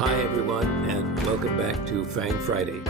Hi everyone, and welcome back to FANG Friday.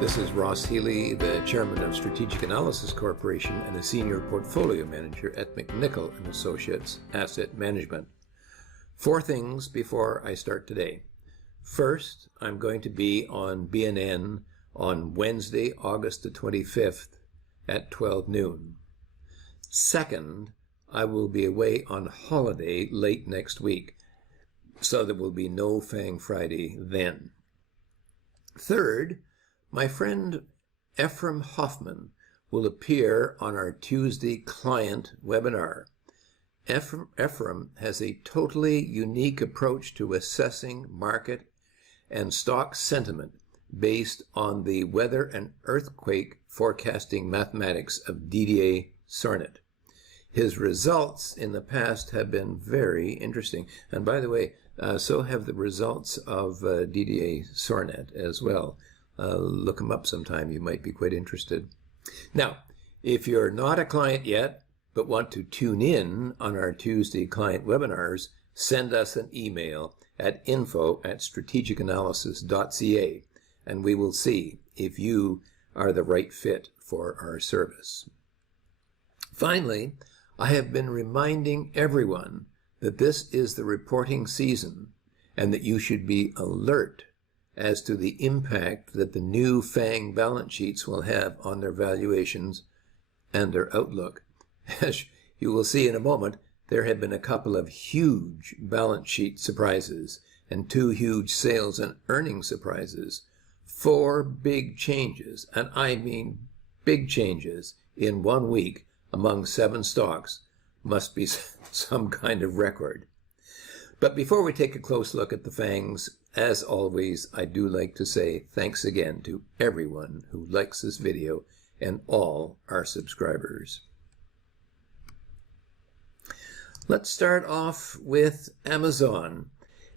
This is Ross Healy, the chairman of Strategic Analysis Corporation and a senior portfolio manager at McNichol & Associates Asset Management. 4 things before I start today. First, I'm going to be on BNN on Wednesday, August the 25th at 12 noon. Second, I will be away on holiday late next week, so there will be no FANG Friday then. Third, my friend Ephraim Hoffman will appear on our Tuesday client webinar. Ephraim has a totally unique approach to assessing market and stock sentiment based on the weather and earthquake forecasting mathematics of Didier Sornet. His results in the past have been very interesting. And by the way, so have the results of Didier Sornet as well. Look him up sometime. You might be quite interested. Now, if you're not a client yet, but want to tune in on our Tuesday client webinars, send us an email at info@strategicanalysis.ca, and we will see if you are the right fit for our service. Finally, I have been reminding everyone that this is the reporting season and that you should be alert as to the impact that the new FANG balance sheets will have on their valuations and their outlook. As you will see in a moment, there have been a couple of huge balance sheet surprises and 2 huge sales and earnings surprises. 4 big changes, and I mean big changes, in 1 week among 7 stocks must be some kind of record. But before we take a close look at the FANGs, as always, I do like to say thanks again to everyone who likes this video and all our subscribers. Let's start off with Amazon.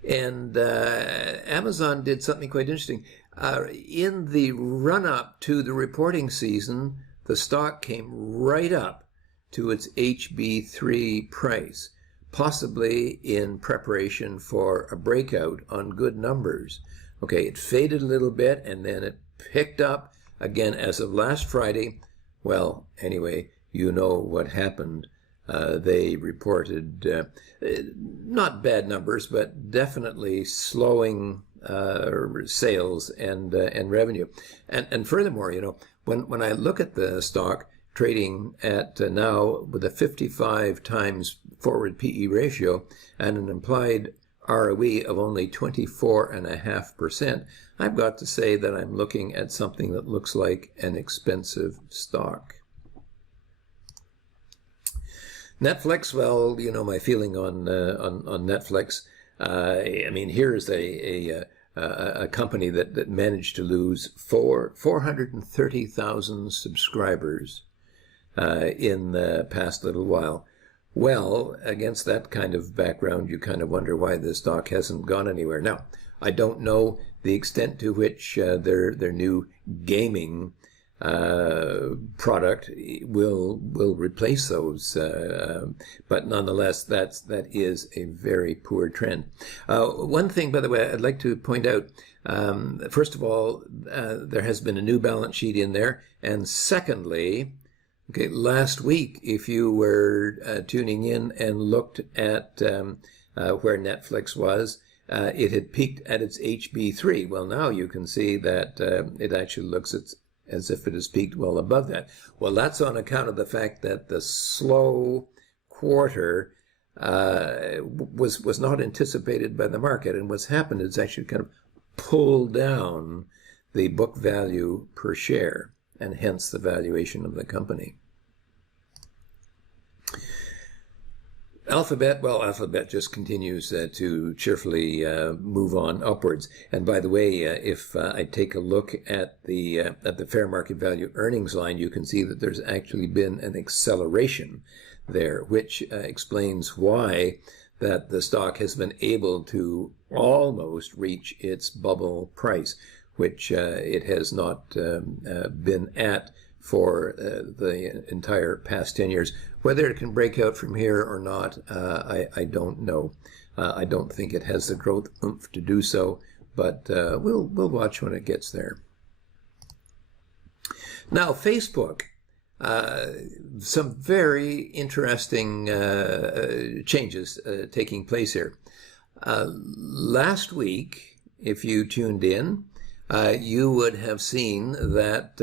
And Amazon did something quite interesting. In the run-up to the reporting season, the stock came right up to its HB3 price, possibly in preparation for a breakout on good numbers. Okay, it faded a little bit and then it picked up again as of last Friday. Well, anyway, you know what happened. They reported not bad numbers, but definitely slowing sales and revenue. And furthermore, you know, when I look at the stock trading at now with a 55 times forward PE ratio and an implied ROE of only 24.5%, I've got to say that I'm looking at something that looks like an expensive stock. Netflix, well, you know my feeling on Netflix. I mean, here's a company that managed to lose 430,000 subscribers in the past little while. Well, against that kind of background, you kind of wonder why the stock hasn't gone anywhere. Now, I don't know the extent to which their new gaming product will replace those, but nonetheless, that is a very poor trend. One thing, by the way, I'd like to point out. First of all, there has been a new balance sheet in there, and secondly, okay, last week, if you were tuning in and looked at where Netflix was, it had peaked at its HB3. Well, now you can see that it actually looks as if it has peaked well above that. Well, that's on account of the fact that the slow quarter was not anticipated by the market, and what's happened is actually kind of pulled down the book value per share, and hence the valuation of the company. Alphabet, well, Alphabet just continues to cheerfully move on upwards. And by the way, if I take a look at the fair market value earnings line, you can see that there's actually been an acceleration there, which explains why that the stock has been able to almost reach its bubble price, which it has not been at for the entire past 10 years. Whether it can break out from here or not, I don't know. I don't think it has the growth oomph to do so, but we'll watch when it gets there. Now, Facebook, some very interesting changes taking place here. Last week, if you tuned in, you would have seen that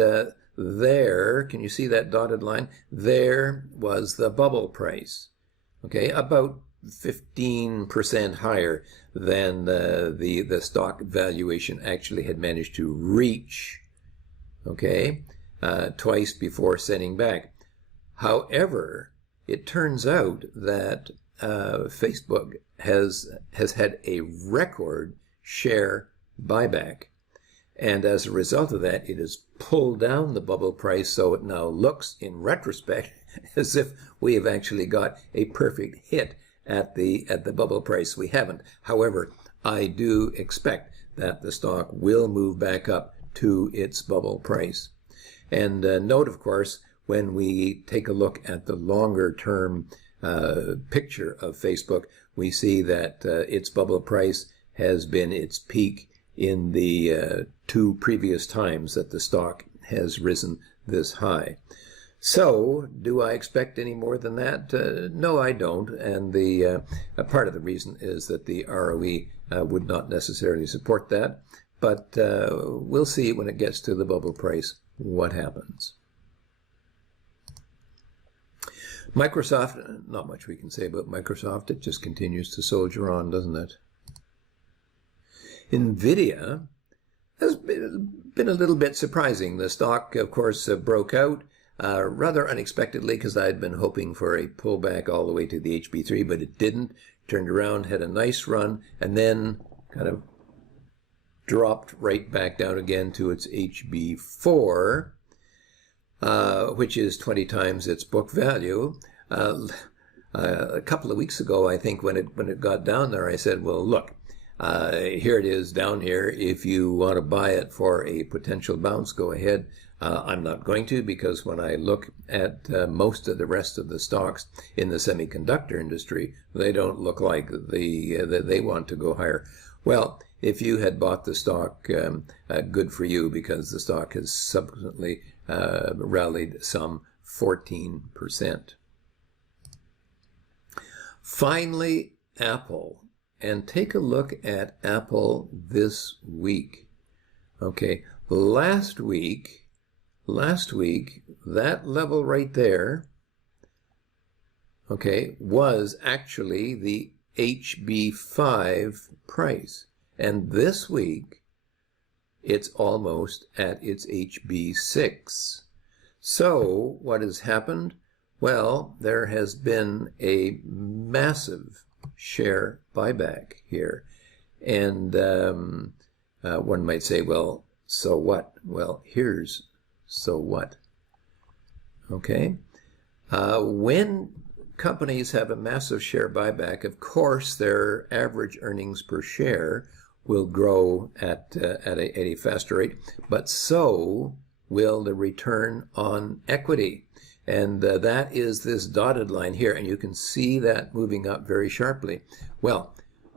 there, can you see that dotted line? There was the bubble price, okay, about 15% higher than the stock valuation actually had managed to reach, okay, twice before setting back. However, it turns out that Facebook has had a record share buyback. And as a result of that, it has pulled down the bubble price, so it now looks, in retrospect, as if we have actually got a perfect hit at the bubble price. We haven't. However, I do expect that the stock will move back up to its bubble price. And note, of course, when we take a look at the longer-term picture of Facebook, we see that its bubble price has been its peak in the 2 previous times that the stock has risen this high. So, do I expect any more than that? No, I don't. And the part of the reason is that the ROE would not necessarily support that. But we'll see when it gets to the bubble price what happens. Microsoft, not much we can say about Microsoft. It just continues to soldier on, doesn't it? Nvidia has been a little bit surprising. The stock, of course, broke out rather unexpectedly, because I had been hoping for a pullback all the way to the HB3, but it didn't. Turned around, had a nice run, and then kind of dropped right back down again to its HB4, which is 20 times its book value. A couple of weeks ago, I think, when it got down there, I said, well, look, here it is down here. If you want to buy it for a potential bounce, go ahead. I'm not going to, because when I look at most of the rest of the stocks in the semiconductor industry, they don't look like they want to go higher. Well, if you had bought the stock, good for you, because the stock has subsequently rallied some 14%. Finally, Apple. And take a look at Apple this week. Okay, last week, that level right there, okay, was actually the HB5 price. And this week, it's almost at its HB6. So, what has happened? Well, there has been a massive share buyback here. And one might say, well, so what? Well, here's so what. Okay? When companies have a massive share buyback, of course, their average earnings per share will grow at a faster rate, but so will the return on equity. And that is this dotted line here, and you can see that moving up very sharply. Well,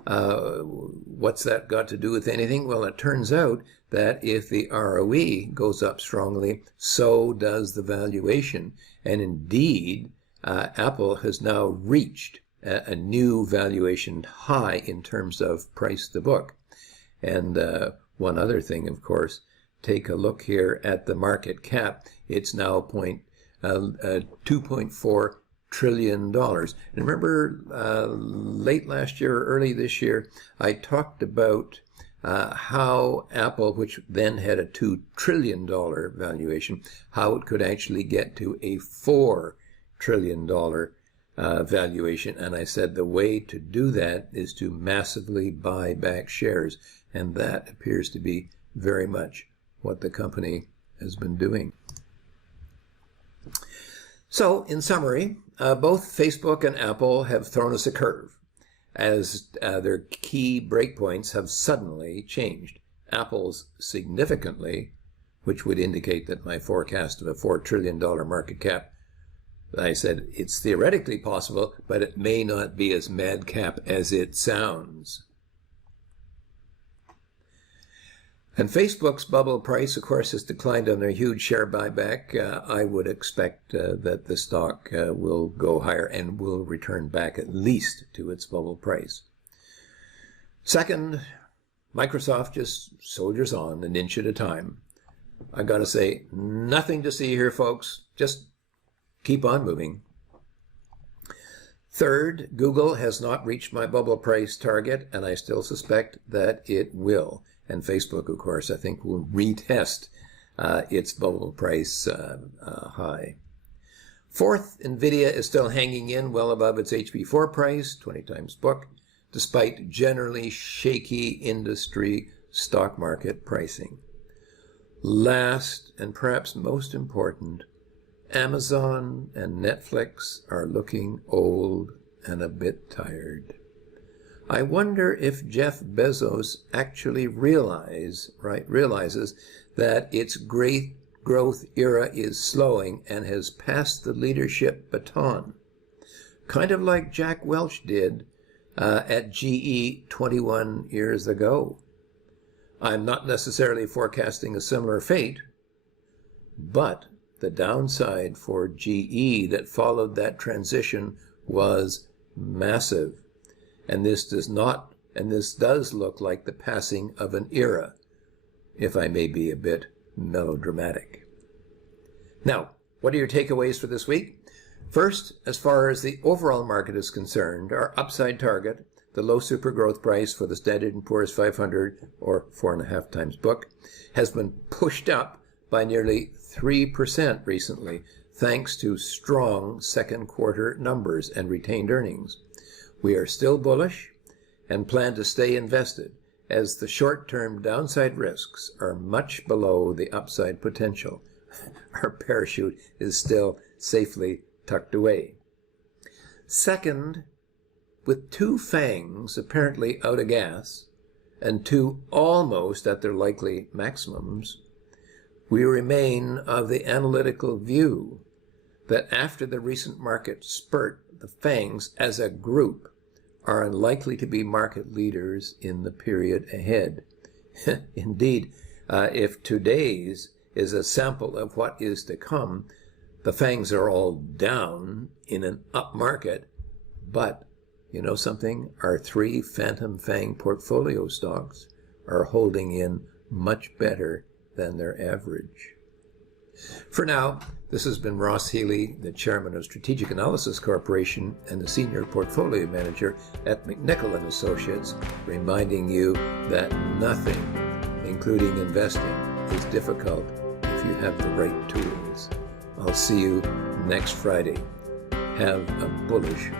what's that got to do with anything? Well, it turns out that if the ROE goes up strongly, so does the valuation. And indeed, Apple has now reached a new valuation high in terms of price to book. And one other thing, of course, take a look here at the market cap. It's now $2.4 trillion. And remember, late last year or early this year, I talked about how Apple, which then had a $2 trillion valuation, how it could actually get to a $4 trillion valuation. And I said the way to do that is to massively buy back shares. And that appears to be very much what the company has been doing. So, in summary, both Facebook and Apple have thrown us a curve, as their key breakpoints have suddenly changed. Apple's significantly, which would indicate that my forecast of a $4 trillion market cap, I said it's theoretically possible, but it may not be as madcap as it sounds. And Facebook's bubble price, of course, has declined on their huge share buyback. I would expect that the stock will go higher and will return back at least to its bubble price. Second, Microsoft just soldiers on an inch at a time. I got to say, nothing to see here, folks. Just keep on moving. Third, Google has not reached my bubble price target, and I still suspect that it will. And Facebook, of course, I think will retest its bubble price high. Fourth, Nvidia is still hanging in well above its HP4 price, 20 times book, despite generally shaky industry stock market pricing. Last, and perhaps most important, Amazon and Netflix are looking old and a bit tired. I wonder if Jeff Bezos actually realizes that its great growth era is slowing and has passed the leadership baton, kind of like Jack Welch did at GE 21 years ago. I'm not necessarily forecasting a similar fate, but the downside for GE that followed that transition was massive. And this does look like the passing of an era, if I may be a bit melodramatic. Now, what are your takeaways for this week? First, as far as the overall market is concerned, our upside target, the low super growth price for the Standard & Poor's 500, or 4.5 times book, has been pushed up by nearly 3% recently, thanks to strong second quarter numbers and retained earnings. We are still bullish and plan to stay invested, as the short-term downside risks are much below the upside potential. Our parachute is still safely tucked away. Second, with two FANGs apparently out of gas and two almost at their likely maximums, we remain of the analytical view that after the recent market spurt, the FANGs as a group are unlikely to be market leaders in the period ahead. Indeed, if today's is a sample of what is to come, the FANGs are all down in an up market, but you know something? Our three Phantom FANG portfolio stocks are holding in much better than their average. For now, this has been Ross Healy, the chairman of Strategic Analysis Corporation and the senior portfolio manager at McNichol & Associates, reminding you that nothing, including investing, is difficult if you have the right tools. I'll see you next Friday. Have a bullish